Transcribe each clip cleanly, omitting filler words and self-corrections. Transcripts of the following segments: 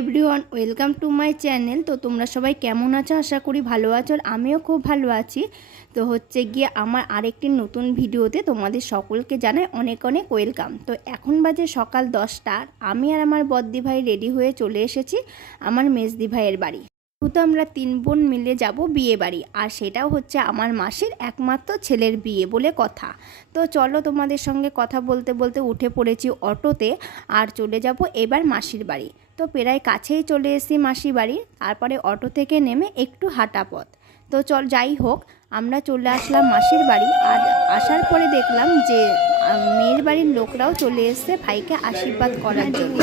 Everyone, welcome to my channel. তো তোমরা সবাই কেমন আছো? আশা করি ভালো আছো, আর আমিও খুব ভালো আছি। তো হচ্ছে গিয়ে আমার আরেকটি নতুন ভিডিওতে তোমাদের সকলকে জানাই অনেক অনেক ওয়েলকাম। তো এখন বাজে সকাল 10টা, আমি আর আমার বদ্দি ভাই রেডি হয়ে চলে এসেছি আমার মেজদি ভাইয়ের বাড়ি। তো আমরা 3 বোন মিলে যাব বিয়ে বাড়ি, আর সেটাও হচ্ছে আমার মাসির একমাত্র ছেলের বিয়ে বলে কথা। তো চলো তোমাদের সঙ্গে কথা বলতে বলতে উঠে পড়েছি অটোতে, আর চলে যাব এবার মাসির বাড়ি। তো প্রায় কাছেই চলে এসেছি মাসির বাড়ি, তারপরে অটো থেকে নেমে একটু হাঁটা পথ। তো যাই হোক, আমরা চলে আসলাম মাসির বাড়ি। আর আসার পরে দেখলাম যে মেয়ের বাড়ির লোকরাও চলে এসছে ভাইকে আশীর্বাদ করার জন্য।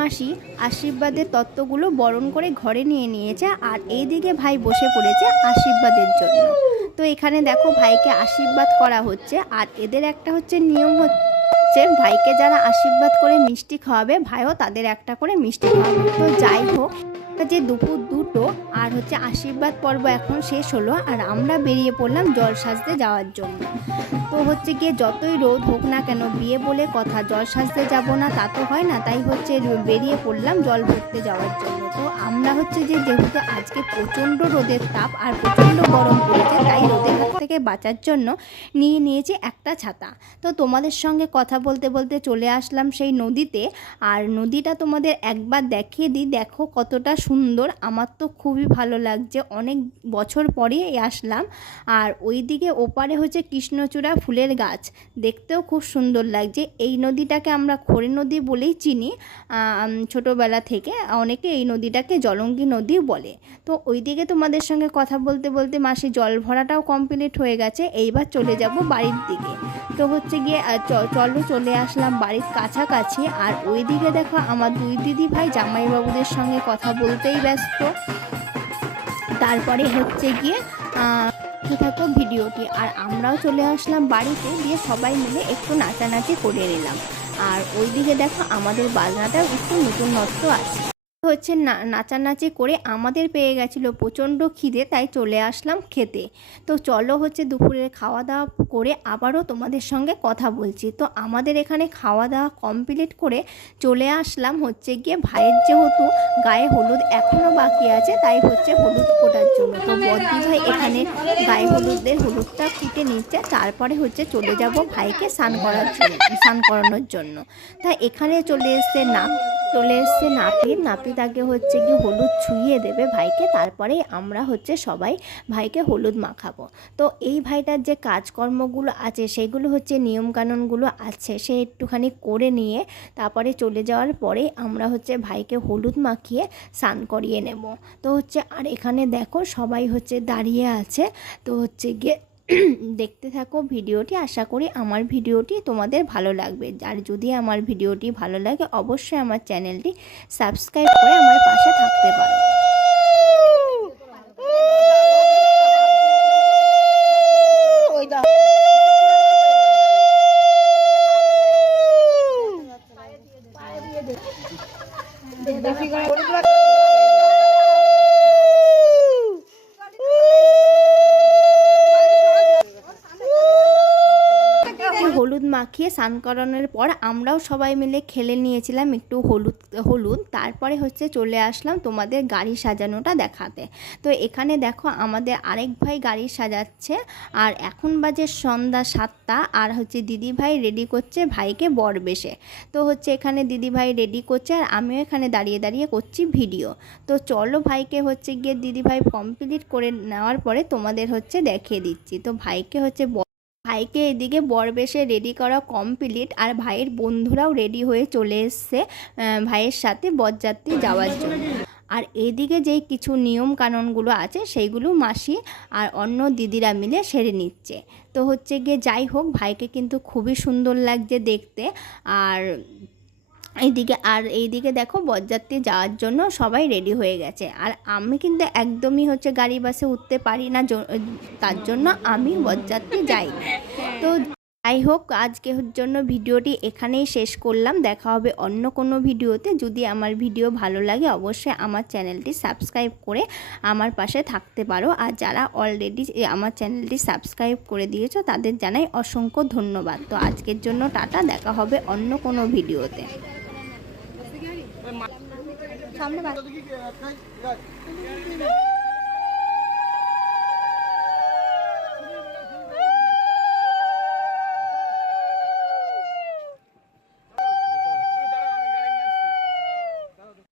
মাসি আশীর্বাদের তত্ত্বগুলো বরণ করে ঘরে নিয়ে নিয়েছে, আর এইদিকে ভাই বসে পড়েছে আশীর্বাদের জন্য। তো এখানে দেখো ভাইকে আশীর্বাদ করা হচ্ছে, আর এদের একটা হচ্ছে নিয়ম হচ্ছে ভাইকে যারা আশীর্বাদ করে মিষ্টি খাওয়াবে, ভাইও তাদের একটা করে মিষ্টি খাওয়াবে। তো যাই হোক, যে দুপুর 2টো আর হচ্ছে আশীর্বাদ পর্ব এখন শেষ হলো, আর আমরা বেরিয়ে পড়লাম জল সাজতে যাওয়ার জন্য। তো হচ্ছে গিয়ে যতই রোদ হোক না কেন, বিয়ে বলে কথা, জল সাজতে যাব না তা তো হয় না, তাই হচ্ছে বেরিয়ে পড়লাম জল ভরতে যাওয়ার জন্য। তো আমরা হচ্ছে যেহেতু আজকে প্রচণ্ড রোদের তাপ আর প্রচণ্ড গরম পড়েছে, তাই রোদের হাত থেকে বাঁচার জন্য নিয়ে নিয়েছি একটা ছাতা। তো তোমাদের সঙ্গে কথা বলতে বলতে চলে আসলাম সেই নদীতে, আর নদীটা তোমাদের একবার দেখিয়ে দিই, দেখো কতটা সুন্দর। আমার তো খুবই ভালো লাগছে, অনেক বছর পরে আসলাম। আর ওইদিকে ওপারে হচ্ছে কৃষ্ণচূড়া ফুলের গাছ, দেখতেও খুব সুন্দর লাগছে। এই নদীটাকে আমরা খড়ি নদী বলেই চিনি ছোটোবেলা থেকে, অনেকে এই নদীটাকে জলঙ্গি নদী বলে। তো ওইদিকে তোমাদের সঙ্গে কথা বলতে বলতে মাসি জল ভরাটাও কমপ্লিট হয়ে গেছে, এইবার চলে যাব বাড়ির দিকে। তো হচ্ছে গিয়ে চলো চলে আসলাম বাড়ির কাছাকাছি। আর ওইদিকে দেখো আমার 2 দিদি ভাই জামাইবাবুদের সঙ্গে কথা বলতেই ব্যস্ত। তারপরে হচ্ছে গিয়ে থাকো ভিডিওটি, আর আমরাও চলে আসলাম বাড়িতে, দিয়ে সবাই মিলে একটু নাচানাচি করে নিলাম। আর ওইদিকে দেখো আমাদের বাজনাটাও একটু নতুনত্ব আছে। হচ্ছে নাচানাচি করে আমাদের পেয়ে গেছিলো প্রচণ্ড খিদে, তাই চলে আসলাম খেতে। তো চলো হচ্ছে দুপুরের খাওয়া দাওয়া করে আবারও তোমাদের সঙ্গে কথা বলছি। তো আমাদের এখানে খাওয়া দাওয়া কমপ্লিট করে চলে আসলাম হচ্ছে গিয়ে ভাইয়ের যেহেতু গায়ে হলুদ এখনও বাকি আছে, তাই হচ্ছে হলুদ ফোটার জন্য। তো বদ্দি ভাই এখানে গায়ে হলুদটা ফুটে নিচ্ছে, তারপরে হচ্ছে চলে যাব ভাইকে স্নান করানোর জন্য। তাই এখানে চলে এসছে নাপিত আগে হচ্ছে কি হলুদ ছুঁয়ে দেবে ভাইকে, তারপরে আমরা হচ্ছে সবাই ভাইকে হলুদ মাখাবো। তো এই ভাইটার যে কাজকর্মগুলো আছে সেগুলো হচ্ছে নিয়মকানুনগুলো আছে, সে একটুখানি করে নিয়ে তারপরে চলে যাওয়ার পরে আমরা হচ্ছে ভাইকে হলুদ মাখিয়ে স্নান করিয়ে নেব। তো হচ্ছে আর এখানে দেখো সবাই হচ্ছে দাঁড়িয়ে আছে। তো হচ্ছে গিয়ে দেখতে থাকো ভিডিওটি, আশা করি আমার ভিডিওটি তোমাদের ভালো লাগবে। আর যদি আমার ভিডিওটি ভালো লাগে অবশ্যই আমার চ্যানেলটি সাবস্ক্রাইব করে আমার পাশে থাকতে পারো। হলুদ মাখিয়ে স্নান করানোর পর আমরাও সবাই মিলে খেলে নিয়েছিলাম একটু হলুদ। তারপরে হচ্ছে চলে আসলাম তোমাদের গাড়ি সাজানোটা দেখাতে। তো এখানে দেখো আমাদের আরেক ভাই গাড়ি সাজাচ্ছে, আর এখন বাজে সন্ধ্যা 7টা, আর হচ্ছে দিদি ভাই রেডি করছে ভাইকে বর বেশে। তো হচ্ছে এখানে দিদি ভাই রেডি করছে, আর আমিও এখানে দাঁড়িয়ে দাঁড়িয়ে করছি ভিডিও। তো চলো ভাইকে হচ্ছে গিয়ে দিদি ভাই কমপ্লিট করে নেওয়ার পরে তোমাদের হচ্ছে দেখিয়ে দিচ্ছি। তো ভাইকে এদিকে বরবেশে রেডি করা কমপ্লিট, আর ভাইয়ের বন্ধুরাও রেডি হয়ে চলে এসছে ভাইয়ের সাথে বরযাত্রী যাওয়ার জন্য। আর এইদিকে যেই কিছু নিয়ম কানুনগুলো আছে সেইগুলো মাসি আর অন্য দিদিরা মিলে সেরে নিচ্ছে। তো হচ্ছে গিয়ে যাই হোক, ভাইকে কিন্তু খুবই সুন্দর লাগছে দেখতে। আর এইদিকে দেখো বরযাত্রী যাওয়ার জন্য সবাই রেডি হয়ে গেছে। আর আমি কিন্তু একদমই হচ্ছে গাড়ি বাসে উঠতে পারি না, তার জন্য আমি বরযাত্রী যাই। তো যাই হোক, আজকের জন্য ভিডিওটি এখানেই শেষ করলাম। দেখা হবে অন্য কোনো ভিডিওতে। যদি আমার ভিডিও ভালো লাগে অবশ্যই আমার চ্যানেলটি সাবস্ক্রাইব করে আমার পাশে থাকতে পারো। আর যারা অলরেডি আমার চ্যানেলটি সাবস্ক্রাইব করে দিয়েছো তাদের জানাই অসংখ্য ধন্যবাদ। তো আজকের জন্য টাটা, দেখা হবে অন্য কোনো ভিডিওতে। সামনে